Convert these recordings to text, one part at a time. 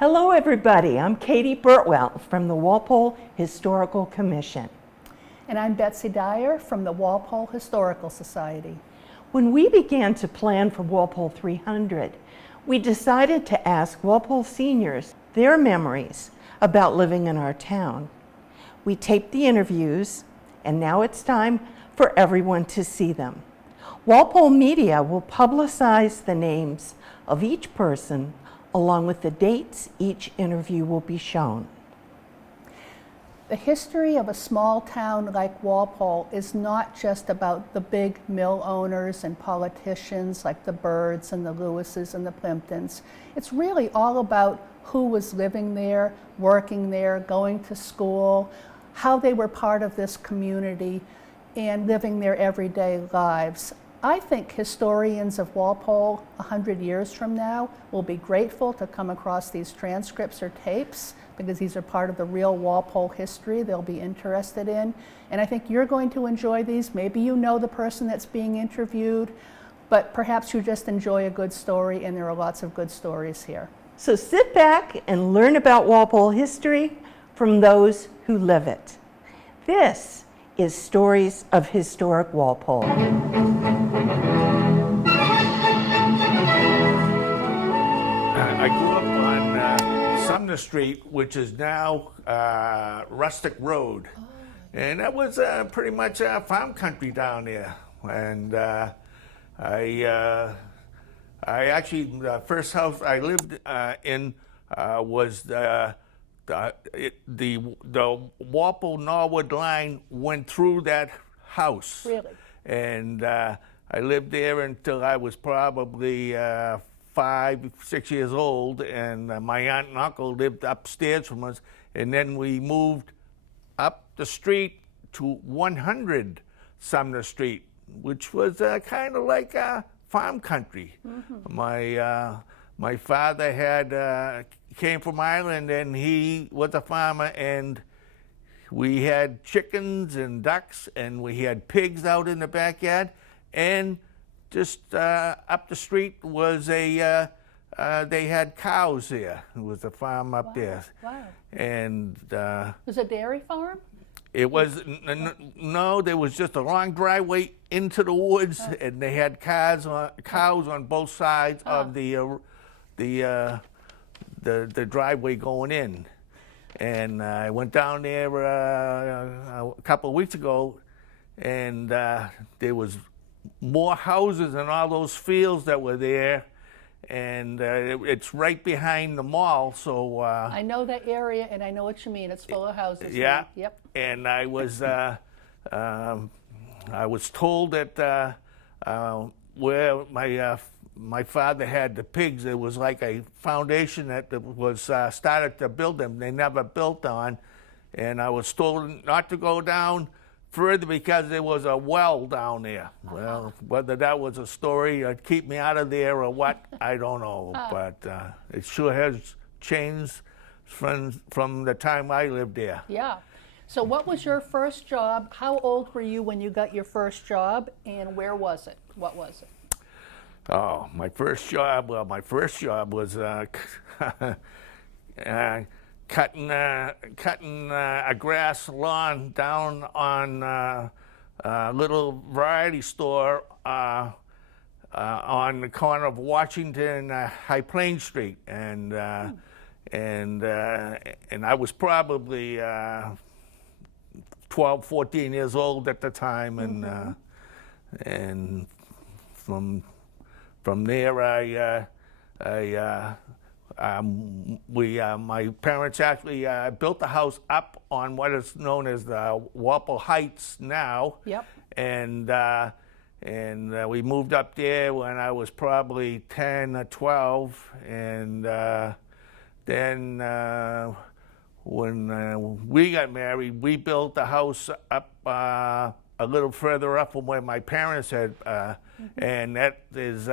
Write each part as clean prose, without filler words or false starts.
Hello everybody, I'm Katie Burtwell from the Walpole Historical Commission. And I'm Betsy Dyer from the Walpole Historical Society. When we began to plan for Walpole 300, we decided to ask Walpole seniors their memories about living in our town. We taped the interviews, and now it's time for everyone to see them. Walpole Media will publicize the names of each person along with the dates each interview will be shown. The history of a small town like Walpole is not just about the big mill owners and politicians like the Byrds and the Lewises and the Plimptons. It's really all about who was living there, working there, going to school, how they were part of this community and living their everyday lives. I think historians of Walpole 100 years from now will be grateful to come across these transcripts or tapes because these are part of the real Walpole history they'll be interested in. And I think you're going to enjoy these. Maybe you know the person that's being interviewed, but perhaps you just enjoy a good story, and there are lots of good stories here. So sit back and learn about Walpole history from those who live it. This is Stories of Historic Walpole. I grew up on Sumner Street, which is now Rustic Road. And that was pretty much farm country down there. And I actually, the first house I lived in was the Walpole Norwood line went through that house. Really? And I lived there until I was probably 5, 6 years old, and my aunt and uncle lived upstairs from us, and then we moved up the street to 100 Sumner Street, which was kind of like farm country. Mm-hmm. My father had came from Ireland, and he was a farmer, and we had chickens and ducks, and we had pigs out in the backyard, and just up the street was they had cows there. It was a farm up there. Wow. And it was a dairy farm? It was, no, there was just a long driveway into the woods, and they had cows on both sides of the driveway going in. And I went down there a couple of weeks ago, and there was more houses and all those fields that were there, and it's right behind the mall. So I know that area, and I know what you mean. It's full of houses. Yeah. Yep. And I was told that where my father had the pigs, it was like a foundation that was started to build them. They never built on, and I was told not to go down further because there was a well down there. Well, whether that was a story to keep me out of there or what, I don't know. But it sure has changed from the time I lived there. Yeah. So what was your first job? How old were you when you got your first job, and where was it? What was it? Oh, my first job was cutting a grass lawn down on a little variety store on the corner of Washington High Plains Street, and I was probably 12, 14 years old at the time, and from there my parents actually built the house up on what is known as the Walpole Heights now. Yep. And we moved up there when I was probably 10 or 12, and then when we got married, we built the house up a little further up from where my parents had, and that is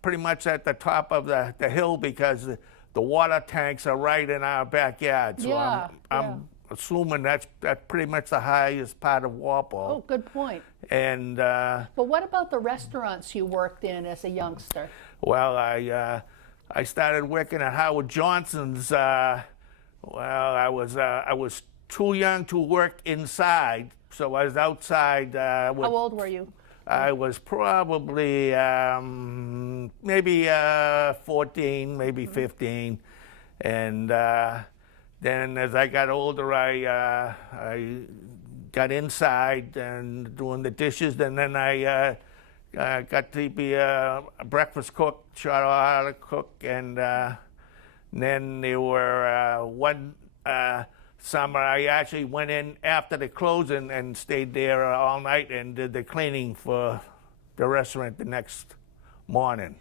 pretty much at the top of the hill because the water tanks are right in our backyard. So I'm assuming that's pretty much the highest part of Walpole. Oh, good point. And but what about the restaurants you worked in as a youngster? well, I started working at Howard Johnson's. Well, I was too young to work inside, so I was outside. How old were you? I was probably maybe 14, maybe 15, and then as I got older, I got inside and doing the dishes, and then I got to be a breakfast cook, showed how to cook, and then there were one summer I actually went in after the closing and stayed there all night and did the cleaning for the restaurant the next morning.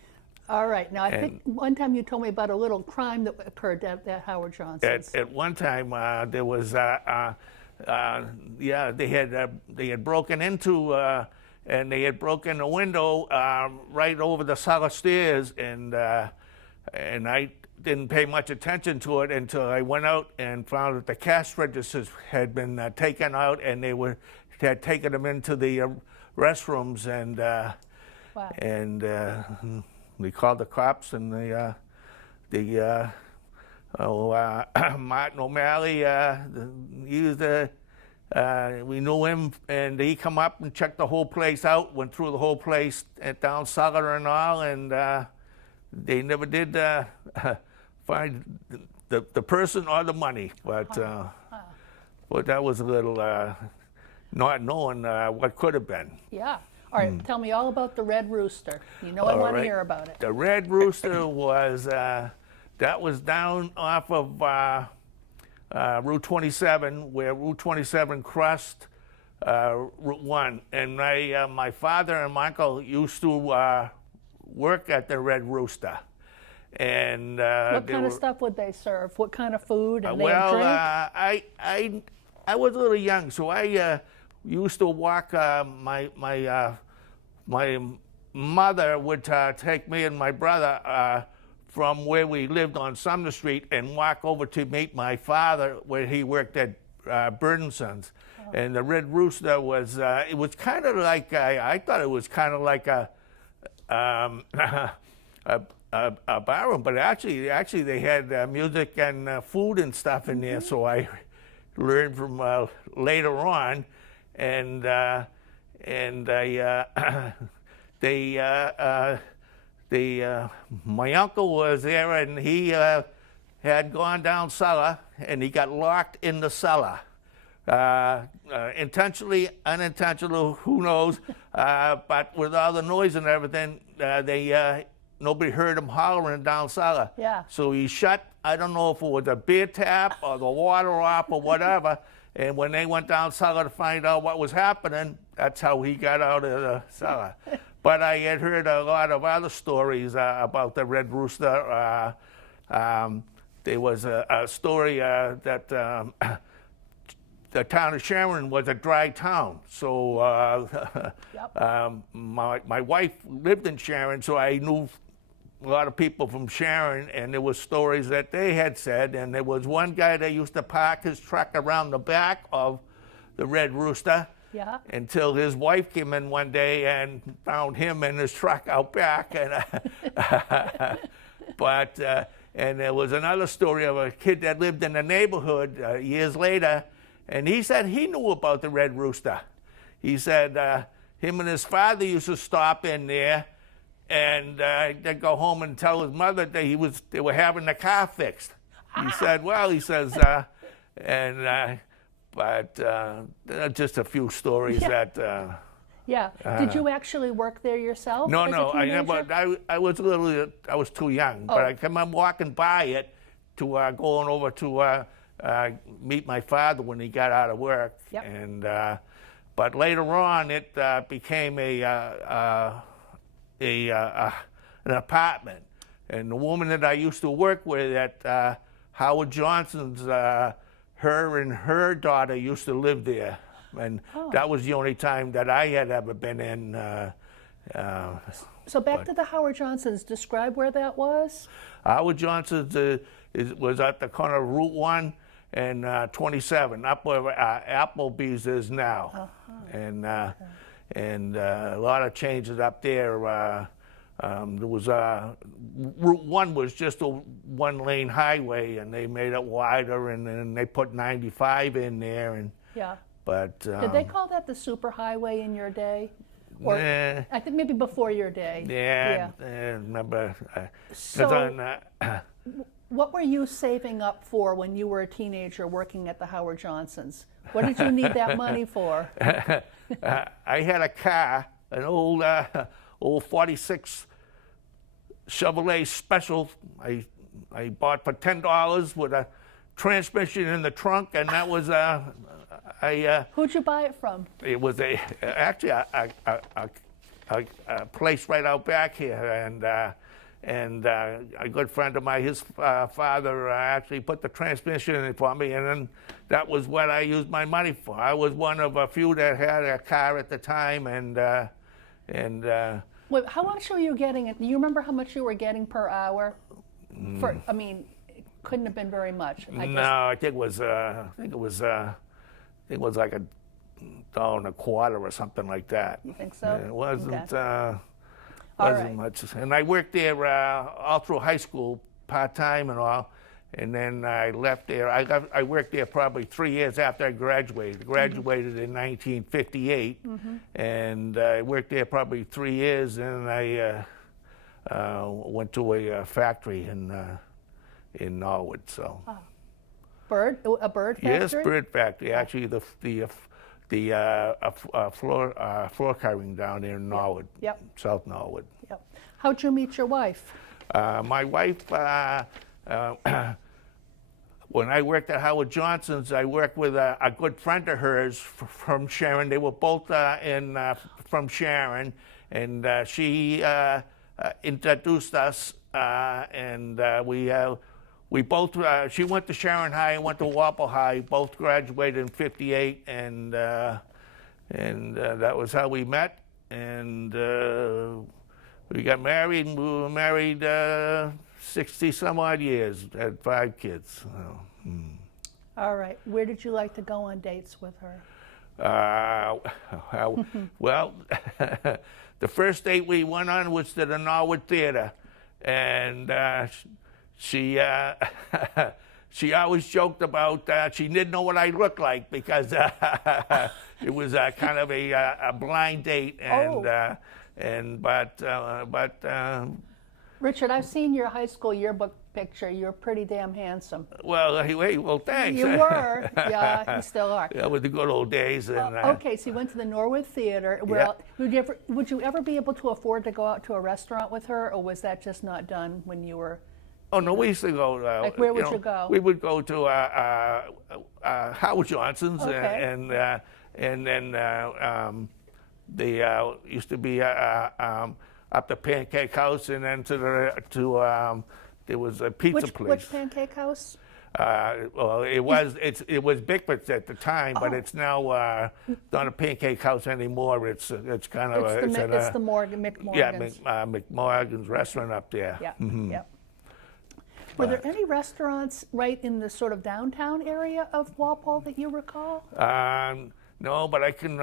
All right. Now, I think one time you told me about a little crime that occurred at Howard Johnson's. At one time, there was, yeah, they had broken into, and they had broken a window right over the cellar stairs, and I didn't pay much attention to it until I went out and found that the cash registers had been taken out, and they had taken them into the restrooms, and Wow. and we called the cops, and Martin O'Malley, he was we knew him, and he come up and checked the whole place out, went through the whole place down cellar and all, and they never did find the person or the money, but that was a little not knowing what could have been. Yeah. All right. Tell me all about the Red Rooster. You know I want to hear about it. The Red Rooster was that was down off of Route 27, where Route 27 crossed Route 1, and my father and my uncle used to work at the Red Rooster. And What kind of stuff would they serve? What kind of food? And they well, drink? I was a little young, so I used to walk. My mother would take me and my brother from where we lived on Sumner Street and walk over to meet my father where he worked at Burdenson's. Oh. And the Red Rooster was it was kind of like I thought it was kind of like a barroom, but actually they had music and food and stuff in there. So I learned from later on, and I my uncle was there, and he had gone down cellar, and he got locked in the cellar. Intentionally, unintentional, who knows? But with all the noise and everything, nobody heard him hollering down cellar. Yeah. So he shut, I don't know if it was a beer tap or the water off or whatever, and when they went down cellar to find out what was happening, that's how he got out of the cellar. But I had heard a lot of other stories about the Red Rooster. There was a story that the town of Sharon was a dry town. So my wife lived in Sharon, so I knew a lot of people from Sharon, and there was stories that they had said, and there was one guy that used to park his truck around the back of the Red Rooster. Yeah. Until his wife came in one day and found him in his truck out back, and and there was another story of a kid that lived in the neighborhood years later, and he said he knew about the Red Rooster. He said him and his father used to stop in there, and they'd go home and tell his mother that they were having the car fixed. He said, well, he says, but just a few stories that. Yeah. Did you actually work there yourself? No, as no, a I teenager? never. I was too young, but I came up walking by it to going over to meet my father when he got out of work. Yep. And but later on, it became an apartment. And the woman that I used to work with at Howard Johnson's, her and her daughter used to live there, and that was the only time that I had ever been in. So back to the Howard Johnsons. Describe where that was. Howard Johnson's was at the corner of Route 1 and 27, up where Applebee's is now. And a lot of changes up there. There was Route 1 was just a one-lane highway, and they made it wider, and then they put 95 in there. And Yeah. but Did they call that the superhighway in your day? Or nah, I think maybe before your day. yeah, I remember. 'Cause So- on, What were you saving up for when you were a teenager working at the Howard Johnsons? What did you need that money for? I had a car, an old 46 Chevrolet Special. I bought for $10 with a transmission in the trunk, and that was Who'd you buy it from? it was actually a place right out back here, and a good friend of mine, his father actually put the transmission in it for me, and then that was what I used my money for. I was one of a few that had a car at the time, and Wait, how much were you getting? Do you remember how much you were getting per hour? For, I mean, it couldn't have been very much. I no, guess. I think it was like $1.25 or something like that. You think so? It wasn't. Okay. Wasn't right. much, and I worked there all through high school, part-time and all, and then I left there. I worked there probably 3 years after I graduated. Graduated in 1958, and I worked there probably 3 years, and I went to a factory in Norwood. So A bird factory? yes, bird factory. Actually, the floor covering down there in Norwood, Yep. South Norwood. Yep. How'd you meet your wife? My wife, when I worked at Howard Johnson's, I worked with a good friend of hers from Sharon. They were both from Sharon, and she introduced us, and we both, she went to Sharon High and went to Walpole High, both graduated in '58, and that was how we met, and we got married, and we were married 60 some odd years, had 5 kids. So, All right. Where did you like to go on dates with her? well, the first date we went on was to the Norwood Theater, and she she always joked about she didn't know what I looked like because it was kind of a blind date, and but Richard, I've seen your high school yearbook picture. You're pretty damn handsome. well, anyway, well, thanks. You were. Yeah, you still are. Yeah, with the good old days. And Okay, so you went to the Norwood Theater. Well, would you ever be able to afford to go out to a restaurant with her, or was that just not done when you were? Oh no, we used to go. Like, where would you go? We would go to Howard Johnson's, Okay. and then they used to be up the Pancake House, and then there was a pizza place. Which pancake house? Well, it was Bickford's at the time, but it's now not a Pancake House anymore. It's kind of It's the McMorgan's. yeah, McMorgan's restaurant up there. Yeah. Yep. Were there any restaurants right in the sort of downtown area of Walpole that you recall? No, but I can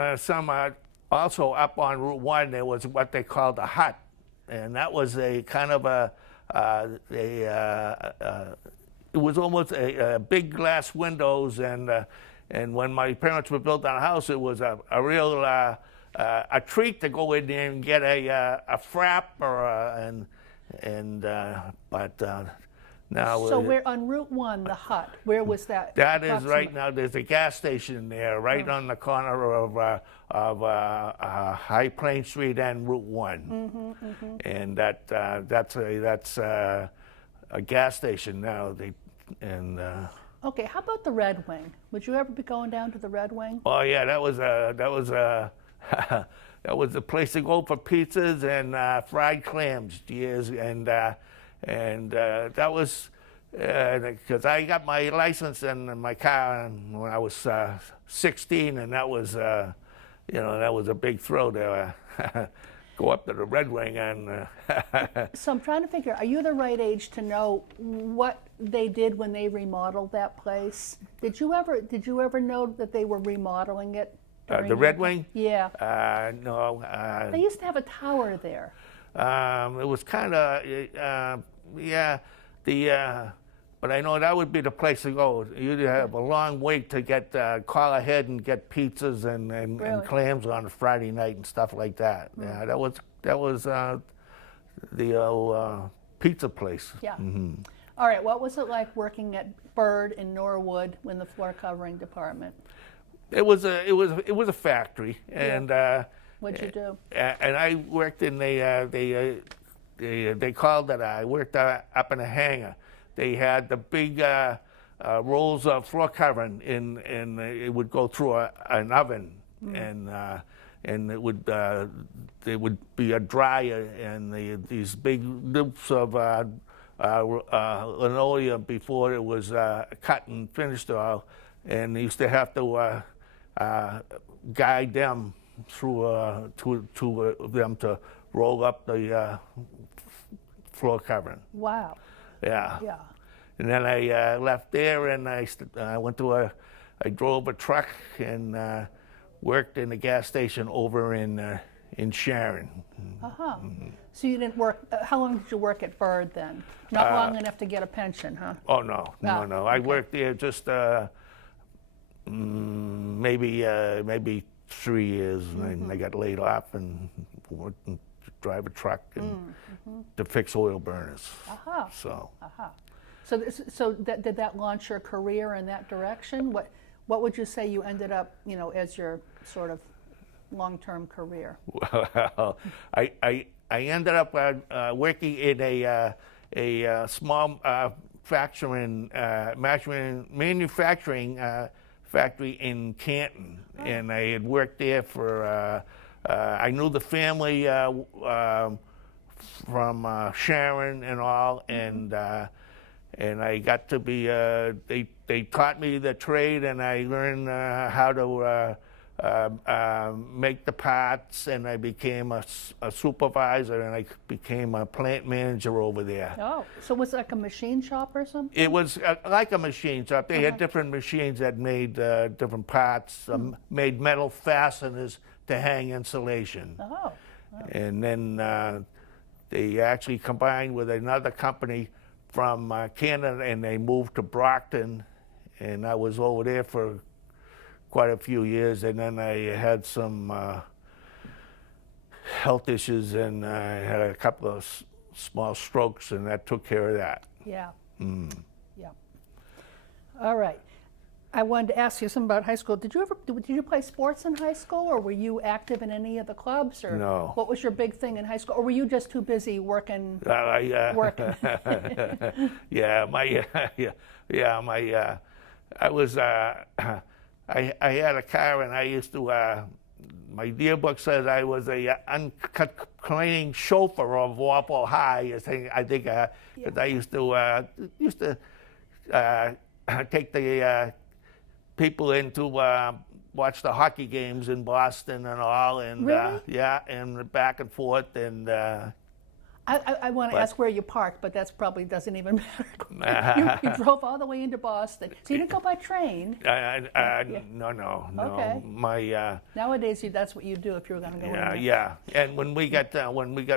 also up on Route 1 there was what they called a hut, and that was a kind of it was almost a big glass windows, and when my parents were building a house, it was a real a treat to go in there and get a frap or but now. So we're on Route 1, the hut. Where was that? That is right now. There's a gas station there, right on the corner of High Plain Street and Route 1, and that's a gas station now. Okay, how about the Red Wing? Would you ever be going down to the Red Wing? Oh yeah, that was that was the place to go for pizzas and fried clams. Years and that was because I got my license and my car when I was 16, and that was that was a big thrill to go up to the Red Wing and. So I'm trying to figure, are you the right age to know what they did when they remodeled that place? Did you ever know that they were remodeling it? The Red Wing? Yeah. No. They used to have a tower there. It was kind of, yeah, but I know that would be the place to go. You'd have a long wait to get call ahead and get pizzas and Really? clams on a Friday night and stuff like that. Yeah, that was the old pizza place. Yeah. All right, what was it like working at Bird in Norwood in the floor covering department? It was a factory, and What'd you do? and I worked in they called it. I worked up in a hangar. They had the big rolls of floor covering, and it would go through an oven, and it would there would be a dryer and these big loops of linoleum before it was cut and finished all, and they used to have to guide them through to them to roll up the floor covering. Wow. Yeah. Yeah. And then I left there, and I went to I drove a truck and worked in a gas station over in Sharon. Uh-huh. So you didn't work, how long did you work at Bird then? Not long enough to get a pension, huh? Oh no. I worked there just maybe 3 years, and then I got laid off and worked and drive a truck and to fix oil burners. Uh-huh. So. Uh-huh. So did that launch your career in that direction? What would you say you ended up, as your sort of long-term career? Well, I ended up working in a small manufacturing factory in Canton, and I had worked there for. I knew the family from Sharon and all, and I got to be. They taught me the trade, and I learned how to make the parts, and I became a supervisor, and I became a plant manager over there. Oh, so was it like a machine shop or something? It was like a machine shop. They had different machines that made different parts, made metal fasteners to hang insulation. Oh. And then they actually combined with another company from Canada, and they moved to Brockton, and I was over there for quite a few years, and then I had some health issues, and I had a couple of small strokes, and that took care of that. Yeah. Yeah. All right. I wanted to ask you something about high school. Did you play sports in high school, or were you active in any of the clubs, or No. what was your big thing in high school, or were you just too busy working? Working. I was. I had a car, and I used to. My yearbook says I was a uncomplaining chauffeur of Walpole High. I think because I used to take the people in to watch the hockey games in Boston and all, and Really? and back and forth, and. I want to ask where you parked, but that's probably doesn't even matter. you drove all the way into Boston, so you didn't go by train. No. Okay. Nowadays, that's what you do if you were going to go in there. Yeah. And when we got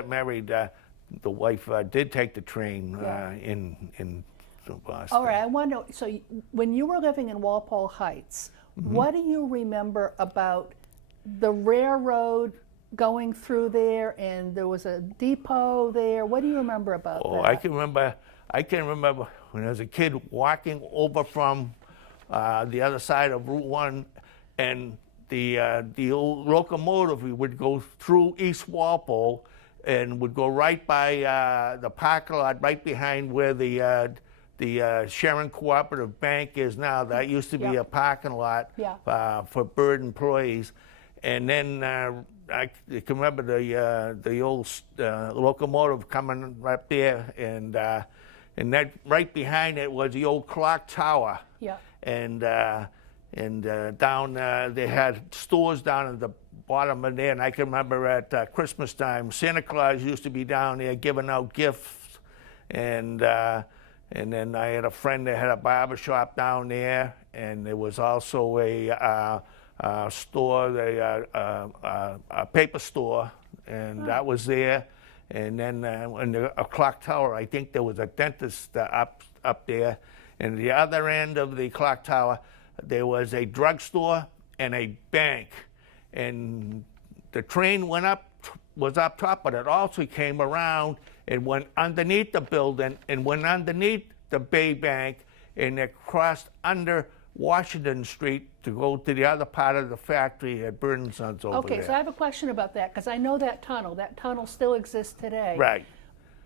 married, the wife did take the train in Boston. All right. I want to know. So, when you were living in Walpole Heights, what do you remember about the railroad going through there, and there was a depot there? What do you remember about that? I can remember when I was a kid walking over from the other side of Route 1, and the old locomotive would go through East Walpole and would go right by the parking lot right behind where the Sharon Cooperative Bank is now. That used to be a parking lot for Bird employees. And then I can remember the old locomotive coming right there, and that right behind it was the old clock tower. Yeah. And down they had stores down at the bottom of there, and I can remember at Christmas time, Santa Claus used to be down there giving out gifts, and then I had a friend that had a barber shop down there, and there was also a store, a paper store, and that was there. and then a clock tower. I think there was a dentist up there. And the other end of the clock tower, there was a drugstore and a bank. And the train was up top, but it also came around and went underneath the building and went underneath the Bay Bank, and it crossed under Washington Street to go to the other part of the factory at Bird & Sons over there. Okay, so I have a question about that, because I know that tunnel. That tunnel still exists today. Right.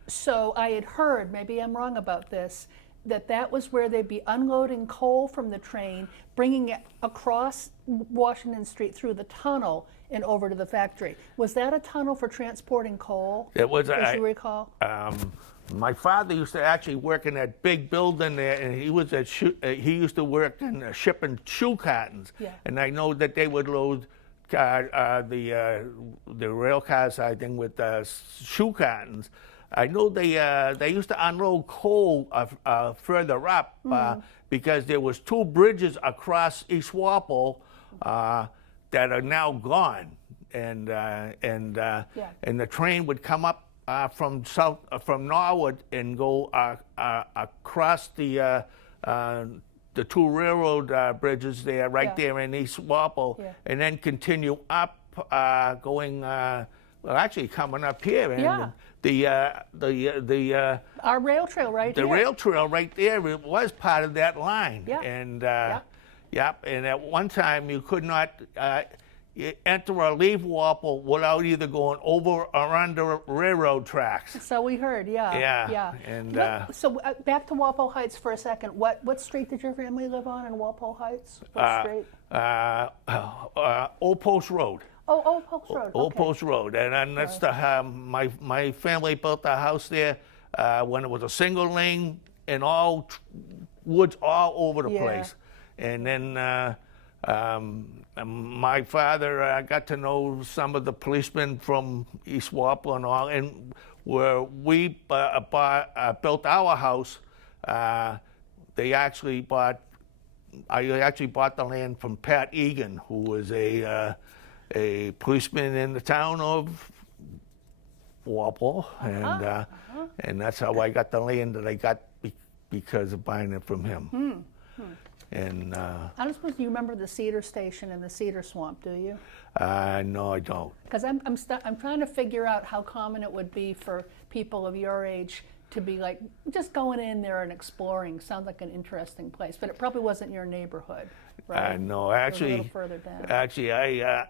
So I had heard, maybe I'm wrong about this, that was where they'd be unloading coal from the train, bringing it across Washington Street through the tunnel and over to the factory. Was that a tunnel for transporting coal? It was. As you recall? My father used to actually work in that big building there, and he used to work in shipping shoe cartons. Yeah. And I know that they would load the rail cars, I think, with shoe cartons. I know they used to unload coal further up because there was 2 bridges across East Walpole that are now gone, and the train would come up from Norwood and go across the 2 railroad bridges there, right there in East Walpole, and then continue up, going. Well, actually, coming up here, and Our rail trail right here. The rail trail right there, it was part of that line. Yeah. And and at one time you could not enter or leave Walpole without either going over or under railroad tracks. So we heard, yeah. And so back to Walpole Heights for a second. What street did your family live on in Walpole Heights? What street? Old Post Road. Oh, Old Post Road. Old Okay. Post Road, and that's the my family built a house there when it was a single lane and all woods all over the place. And then my father got to know some of the policemen from East Walpole and all, and where we built our house, I actually bought the land from Pat Egan, who was a policeman in the town of Walpole, and that's how I got the land that I got because of buying it from him. And I don't suppose you remember the Cedar Station and the Cedar Swamp, do you? no, I don't. Because I'm trying to figure out how common it would be for people of your age to be like just going in there and exploring. Sounds like an interesting place, but it probably wasn't your neighborhood, right? No, It was actually, a little further down. actually, I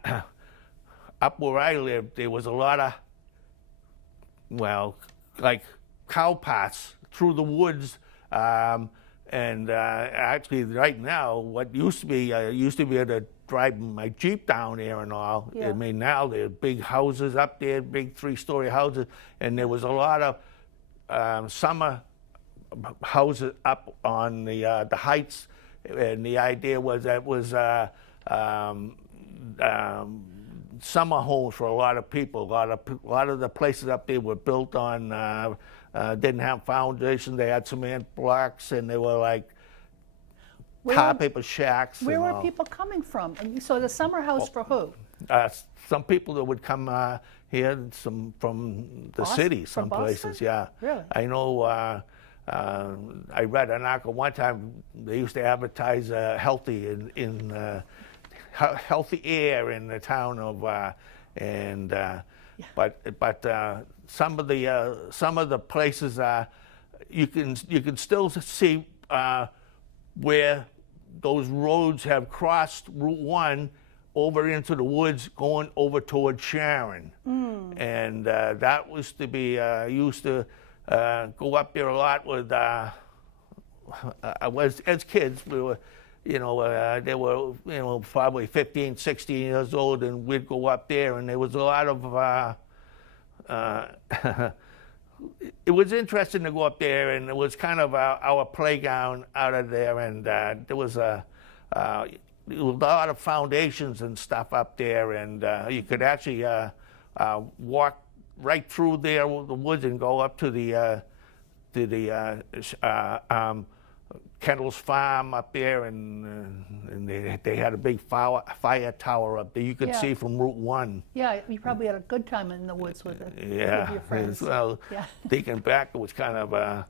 up where I lived, there was a lot of, well, like cow paths through the woods, and actually, right now, what used to be, I used to be able to drive my Jeep down there and all. Yeah. I mean, now there are big houses up there, big 3-story houses, and there was a lot of summer houses up on the heights, and the idea was that was summer homes for a lot of people. A lot of the places up there were built on didn't have foundation. They had cement blocks, and they were like tar paper shacks. Where and were all. people coming from? So the summer house for who? Some people that would come here, some from the Boston? city, From some places. Boston? Yeah. Really? I know. I read an article one time. They used to advertise healthy healthy air in the town of, but some of the places you can still see where those roads have crossed Route 1 over into the woods going over towards Sharon. And that was to be, used to go up there a lot with, as kids, we were, they were, probably 15, 16 years old, and we'd go up there, and there was a lot of, it was interesting to go up there, and it was kind of our playground out of there, and there was a lot of foundations and stuff up there, and you could actually walk right through there, the woods, and go up to the Kendall's Farm up there, and they had a big fire tower up there. You could Yeah. see from Route 1. Yeah, you probably had a good time in the woods with it. Yeah, with your friends. well, Yeah. thinking back, it was kind of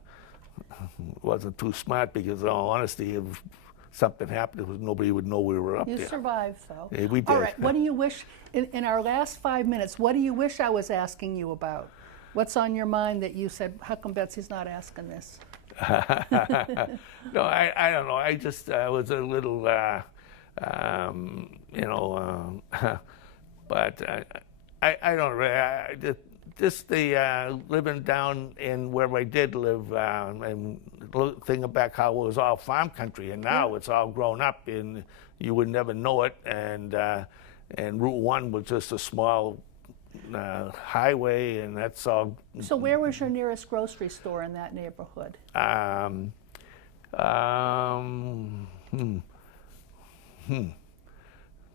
wasn't too smart because, in all honesty, if something happened, nobody would know we were up You there. survived, though. Yeah, we All did. right, what do you wish, in our last 5 minutes, what do you wish I was asking you about? What's on your mind that you said, how come Betsy's not asking this? No, I don't know. I just was a little, but I don't really. Just the living down in where I did live, and thinking back how it was all farm country, and now it's all grown up, and you would never know it. And Route 1 was just a small highway, and that's all. So where was your nearest grocery store in that neighborhood?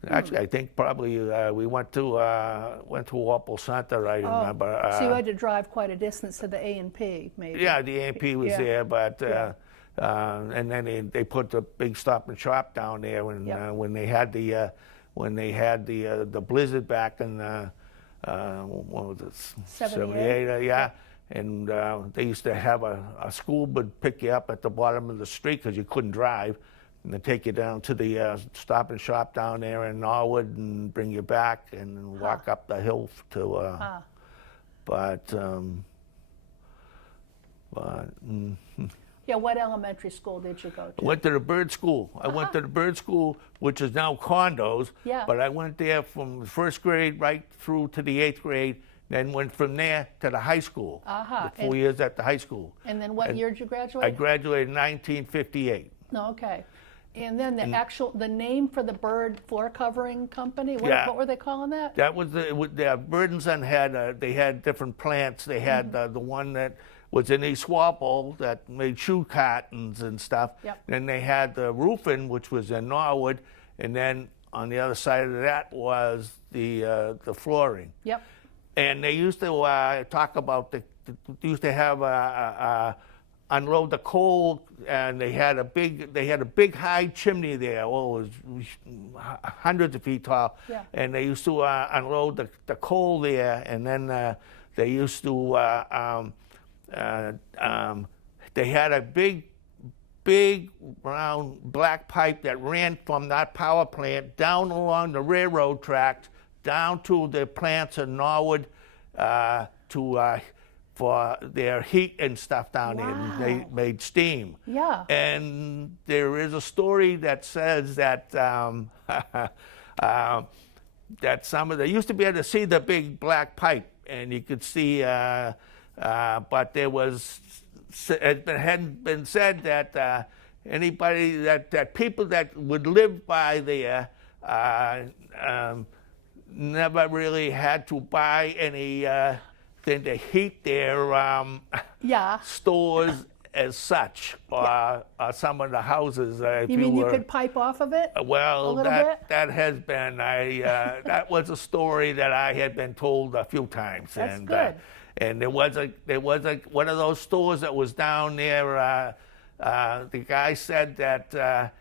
Actually, I think probably we went to Walpole Center. I remember. So you had to drive quite a distance to the A&P, maybe. Yeah, the A&P was Yeah. there, but and then they put the big Stop and Shop down there when they had the blizzard back in what was it, 78? yeah. And they used to have a school would pick you up at the bottom of the street because you couldn't drive, and they take you down to the Stop and Shop down there in Norwood and bring you back and walk up the hill to. Yeah, what elementary school did you go to? Went to the bird school. I went to the bird school, which is now condos. Yeah. But I went there from the first grade right through to the 8th grade, then went from there to the high school. The 4 years at the high school. And then what year did you graduate? I graduated in 1958. No, okay. And then the name for the bird floor covering company, what were they calling that? That was the Bird and Son had they had different plants. They had the one that was in East Walpole that made shoe cartons and stuff. Yep. Then they had the roofing, which was in Norwood, and then on the other side of that was the flooring. Yep. And they used to talk about used to have unload the coal, and they had a big high chimney there. Oh, it was hundreds of feet tall. Yeah. And they used to unload the coal there, and then they used to they had a big round black pipe that ran from that power plant down along the railroad tracks down to the plants in Norwood for their heat and stuff down there. And they made steam. Yeah. And there is a story that says that that they used to be able to see the big black pipe, and you could see, but there was, it hadn't been said that anybody, that people that would live by there never really had to buy any thing to heat their stores as such, or some of the houses. You mean you could pipe off of it? Well, a little bit? that has been that was a story that I had been told a few times. That's good. And there was one of those stores that was down there. The guy said that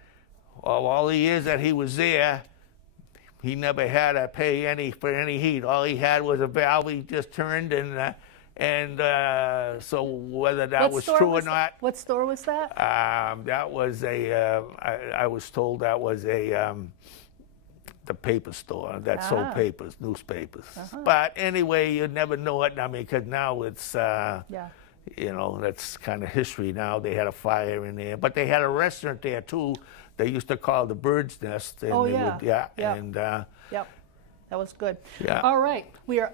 all the years that he was there, he never had to pay for any heat. All he had was a valve he just turned, and so whether that was true or not. What store was that? That was I was told that was the paper store that sold papers, newspapers. But anyway, you'd never know it. I mean, because now it's, that's kind of history now. They had a fire in there. But they had a restaurant there, too. They used to call the Bird's Nest. And Yep, that was good. Yeah. All right, we are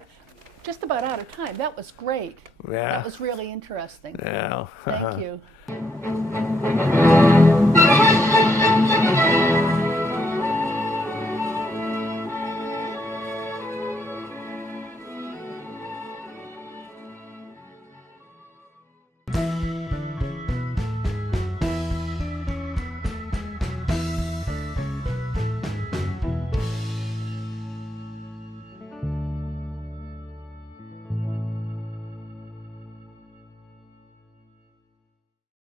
just about out of time. That was great. Yeah. That was really interesting. Yeah. Thank you.